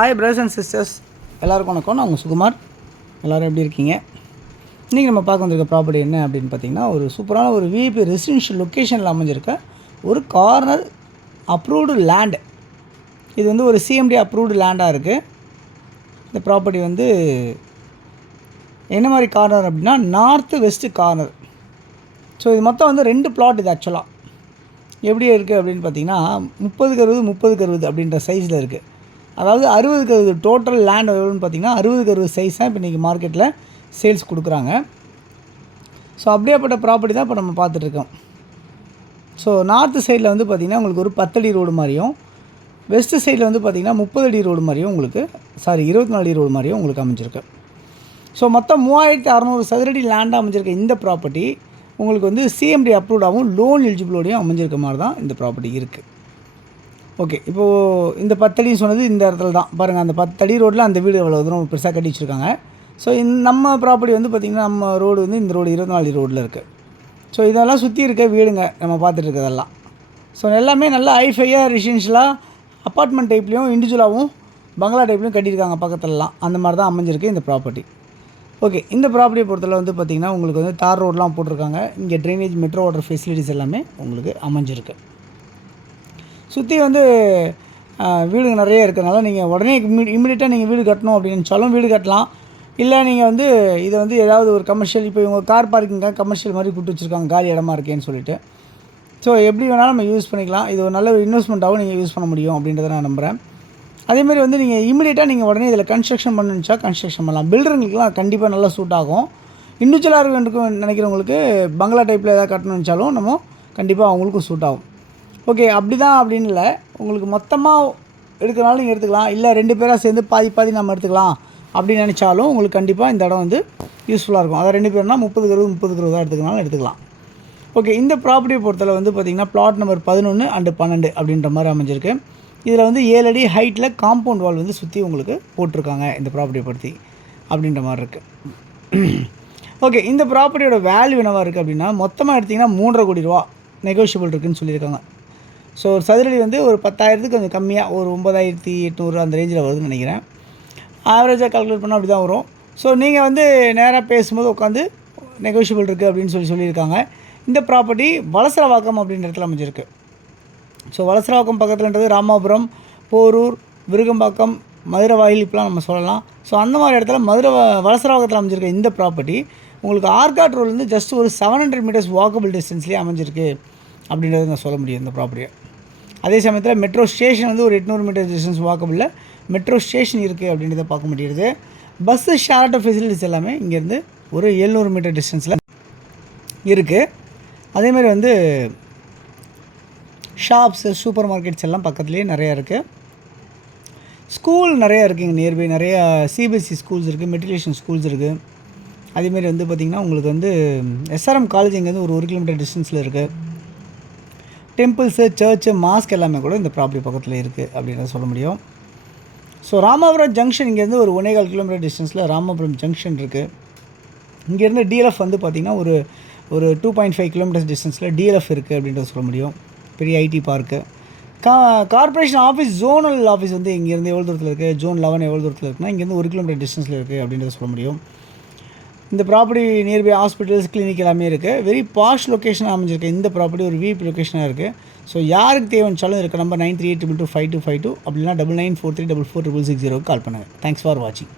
Hi brothers and sisters, எல்லாருக்கும் வணக்கம். நான் உங்கள் சுகுமார். எல்லோரும் எப்படி இருக்கீங்க? இன்றைக்கி நம்ம பார்க்க வந்திருக்க ப்ராப்பர்ட்டி என்ன அப்படின்னு பார்த்தீங்கன்னா, ஒரு சூப்பரான ஒரு விஐபி ரெசிடென்ஷியல் லொக்கேஷனில் அமைஞ்சிருக்க ஒரு கார்னர் அப்ரூவ்டு லேண்டு. இது வந்து ஒரு சிஎம்டி அப்ரூவ்டு லேண்டாக இருக்குது. இந்த ப்ராப்பர்ட்டி வந்து என்ன மாதிரி கார்னர் அப்படின்னா, நார்த்து வெஸ்ட்டு கார்னர். ஸோ இது மொத்தம் வந்து 2 பிளாட். இது ஆக்சுவலாக எப்படி இருக்குது அப்படின்னு பார்த்தீங்கன்னா, 30x60 அப்படின்ற சைஸில் இருக்குது. அதாவது 60x60 டோட்டல் லேண்ட் எவ்வளோன்னு பார்த்தீங்கன்னா 60x60 சைஸ் தான் இப்போ இன்றைக்கி மார்க்கெட்டில் சேல்ஸ் கொடுக்குறாங்க. ஸோ அப்படியேப்பட்ட ப்ராப்பர்ட்டி தான் இப்போ நம்ம பார்த்துட்ருக்கோம். ஸோ நார்த்து சைடில் வந்து பார்த்திங்கன்னா உங்களுக்கு ஒரு 10 அடி ரோடு மாதிரியும், வெஸ்ட்டு சைடில் வந்து பார்த்திங்கன்னா 30 அடி ரோடு மாதிரியும் உங்களுக்கு 24 அடி ரோடு மாதிரியும் உங்களுக்கு அமைஞ்சிருக்கு. ஸோ மொத்தம் 3600 சதுரடி லேண்டாக அமைஞ்சிருக்க இந்த ப்ராப்பர்ட்டி உங்களுக்கு வந்து சிஎம்டி அப்ரூவ்டாகவும் லோன் எலிஜிபிளோடையும் அமைஞ்சிருக்க மாதிரி தான் இந்த ப்ராப்பர்ட்டி இருக்குது. ஓகே, இப்போது இந்த 10 அடி சொன்னது இந்த இடத்துல தான் பாருங்கள். அந்த 10 அடி ரோட்டில் அந்த வீடு எவ்வளோ தூரம் பெருசாக கட்டி வச்சுருக்காங்க. ஸோ நம்ம ப்ராப்பர்ட்டி வந்து பார்த்திங்கன்னா நம்ம ரோடு வந்து இந்த ரோடு 24 அடி ரோட்டில் இருக்குது. ஸோ இதெல்லாம் சுற்றி இருக்க வீடுங்க நம்ம பார்த்துட்டு இருக்கிறதெல்லாம். ஸோ எல்லாமே நல்லா ஹைஃபையாக ரெசிடென்ஷியலாக அப்பார்ட்மெண்ட் டைப்லேயும் இண்டிவிஜுவலாகவும் பங்களா டைப்லேயும் கட்டியிருக்காங்க பக்கத்துலலாம். அந்த மாதிரி தான் அமைஞ்சிருக்கு இந்த ப்ராப்பர்ட்டி. ஓகே, இந்த ப்ராப்பர்ட்டியை பொறுத்தவரை வந்து பார்த்திங்கன்னா உங்களுக்கு வந்து தார் ரோடெலாம் போட்டிருக்காங்க. இங்கே ட்ரைனேஜ், மெட்ரோ வாட்டர் ஃபெசிலிட்டிஸ் எல்லாமே உங்களுக்கு அமைஞ்சிருக்கு. சுற்றி வந்து வீடுங்க நிறைய இருக்கிறனால நீங்கள் உடனே இம்மிடியட்டாக நீங்கள் வீடு கட்டணும் அப்படின்னு நினச்சாலும் வீடு கட்டலாம். இல்லை நீங்கள் வந்து இதை வந்து ஏதாவது ஒரு கமர்ஷியல், இப்போ இவங்க கார் பார்க்கிங்காக கமர்ஷியல் மாதிரி கூப்பிட்டு வச்சுருக்காங்க காலி இடமா இருக்கேன்னு சொல்லிட்டு. ஸோ எப்படி வேணாலும் நம்ம யூஸ் பண்ணிக்கலாம். இது ஒரு நல்ல ஒரு இன்வெஸ்ட்மெண்ட்டாகவும் நீங்கள் யூஸ் பண்ண முடியும் அப்படின்றத நான் நம்புகிறேன். அதேமாதிரி வந்து நீங்கள் இம்மிடியட்டாக நீங்கள் உடனே இதில் கன்ஸ்ட்ரக்ஷன் பண்ணணுச்சா கன்ஸ்ட்ரக்ஷன் பண்ணலாம். பில்டருங்களுக்குலாம் கண்டிப்பாக நல்லா சூட் ஆகும். இண்டிவிஜுவலாக இருக்கும் நினைக்கிறவங்களுக்கு பங்களா டைப்பில் எதாவது கட்டணும்னு நினச்சாலும் நம்ம கண்டிப்பாக அவங்களுக்கும் சூட் ஆகும். ஓகே, அப்படி தான் அப்படின்னு இல்லை. உங்களுக்கு மொத்தமாக எடுக்கிறனாலும் நீங்கள் எடுத்துக்கலாம். இல்லை 2 பேராக சேர்ந்து பாதி நம்ம எடுத்துக்கலாம் அப்படின்னு நினச்சாலும் உங்களுக்கு கண்டிப்பாக இந்த இடம் வந்து யூஸ்ஃபுல்லாக இருக்கும். அதாவது 2 பேர்னால் 30x60 எடுத்துக்கனாலும் எடுத்துக்கலாம். ஓகே, இந்த ப்ராப்பர்ட்டியை பொறுத்தவரை வந்து பார்த்திங்கன்னா பிளாட் நம்பர் 11 அண்டு 12 அப்படின்ற மாதிரி அமைஞ்சிருக்கு. இதில் வந்து 7 அடி ஹைட்டில் காம்பவுண்ட் வால் வந்து சுற்றி உங்களுக்கு போட்டிருக்காங்க இந்த ப்ராப்பர்ட்டியை பற்றி அப்படின்ற மாதிரி இருக்குது. ஓகே, இந்த ப்ராப்பர்ட்டியோட வேல்யூ என்னவாக இருக்குது அப்படின்னா மொத்தமாக எடுத்திங்கன்னா 3.5 கோடி ரூபா நெகோஷியபிள் இருக்குதுன்னு சொல்லியிருக்காங்க. ஸோ ஒரு சதுரடி வந்து ஒரு 10,000க்கு கொஞ்சம் கம்மியாக ஒரு 9,800 அந்த ரேஞ்சில் வருதுன்னு நினைக்கிறேன். ஆவரேஜாக கால்குலேட் பண்ணால் அப்படி தான் வரும். ஸோ நீங்கள் வந்து நேராக பேசும்போது உட்காந்து நெகோஷியபிள் இருக்குது அப்படின்னு சொல்லியிருக்காங்க. இந்த ப்ராப்பர்ட்டி வலசரவாக்கம் அப்படின்ற இடத்துல அமைஞ்சிருக்கு. ஸோ வலசரவாக்கம் பக்கத்துலன்றது ராமாபுரம், போரூர், விருகம்பாக்கம், மதுரவாயில் இப்பெலாம் நம்ம சொல்லலாம். ஸோ அந்த மாதிரி இடத்துல வலசரவாக்கத்தில் அமைஞ்சிருக்க இந்த ப்ராப்பர்ட்டி உங்களுக்கு ஆர்காட் ரோட்லேருந்து ஜஸ்ட் ஒரு 700 மீட்டர்ஸ் வாக்கபிள் டிஸ்டன்ஸ்லேயே அமைஞ்சிருக்கு அப்படின்றத நான் சொல்ல முடியும் இந்த ப்ராப்பர்ட்டியை. அதே சமயத்தில் மெட்ரோ ஸ்டேஷன் வந்து ஒரு 800 மீட்டர் டிஸ்டன்ஸ் வாக்கபிளில் மெட்ரோ ஸ்டேஷன் இருக்குது அப்படின்றத பார்க்க முடியுது. பஸ்ஸு ஷேர் ஃபெசிலிட்டிஸ் எல்லாமே இங்கேருந்து ஒரு 700 மீட்டர் டிஸ்டன்ஸில் இருக்குது. அதேமாதிரி வந்து ஷாப்ஸு, சூப்பர் மார்க்கெட்ஸ் எல்லாம் பக்கத்துலேயே நிறையா இருக்குது. ஸ்கூல் நிறையா இருக்குது இங்கே நியர்பை. நிறையா சிபிஎஸ்சி ஸ்கூல்ஸ் இருக்குது, மெட்ரிகுலேஷன் ஸ்கூல்ஸ் இருக்குது. அதேமாதிரி வந்து பார்த்திங்கன்னா உங்களுக்கு வந்து எஸ்ஆர்எம் காலேஜ் இங்கேருந்து ஒரு 1 கிலோமீட்டர் டிஸ்டன்ஸில் இருக்குது. டெம்பிள்ஸு, சர்ச்சு, மாஸ்க் எல்லாமே கூட இந்த ப்ராப்பர்ட்டி பக்கத்தில் இருக்குது அப்படின்றத சொல்ல முடியும். ஸோ ராமாபுரம் ஜங்ஷன் இங்கேருந்து ஒரு 1.25 கிலோமீட்டர் டிஸ்டன்ஸில் ராமாபுரம் ஜங்ஷன் இருக்குது. இங்கேருந்து டிஎல்எஃப் வந்து பார்த்திங்கன்னா ஒரு 2.5 கிலோமீட்டர்ஸ் டிஸ்டன்ஸில் டிஎல்எஃப் இருக்குது அப்படின்றத சொல்ல முடியும். பெரிய ID park. Corporation office, zonal office வந்து இங்கேருந்து எவ்வளோ தூரத்தில் இருக்குது, ஜோன் 11 எவ்வளோ தூரத்தில் இருக்குன்னா இங்கேருந்து 1 கிலோமீட்டர் டிஸ்டன்ஸில் இருக்குது அப்படின்றத சொல்ல முடியும். இந்த ப்ராப்பர்ட்டி நியர்பை ஹாஸ்பிட்டல்ஸ், கிளினிக் எல்லாமே இருக்குது. வெரி பாஷ் லொக்கேஷனாக அமைஞ்சிருக்கு. இந்த ப்ராப்பர்ட்டி ஒரு விஐபி லொக்கேஷனாக இருக்குது. ஸோ யாருக்கு தேவைச்சாலும் இருக்க நம்பர் 9382252252 அப்படின்னா 9943446660 கால் பண்ணுங்கள். தேங்க்ஸ் ஃபார் வாட்சிங்.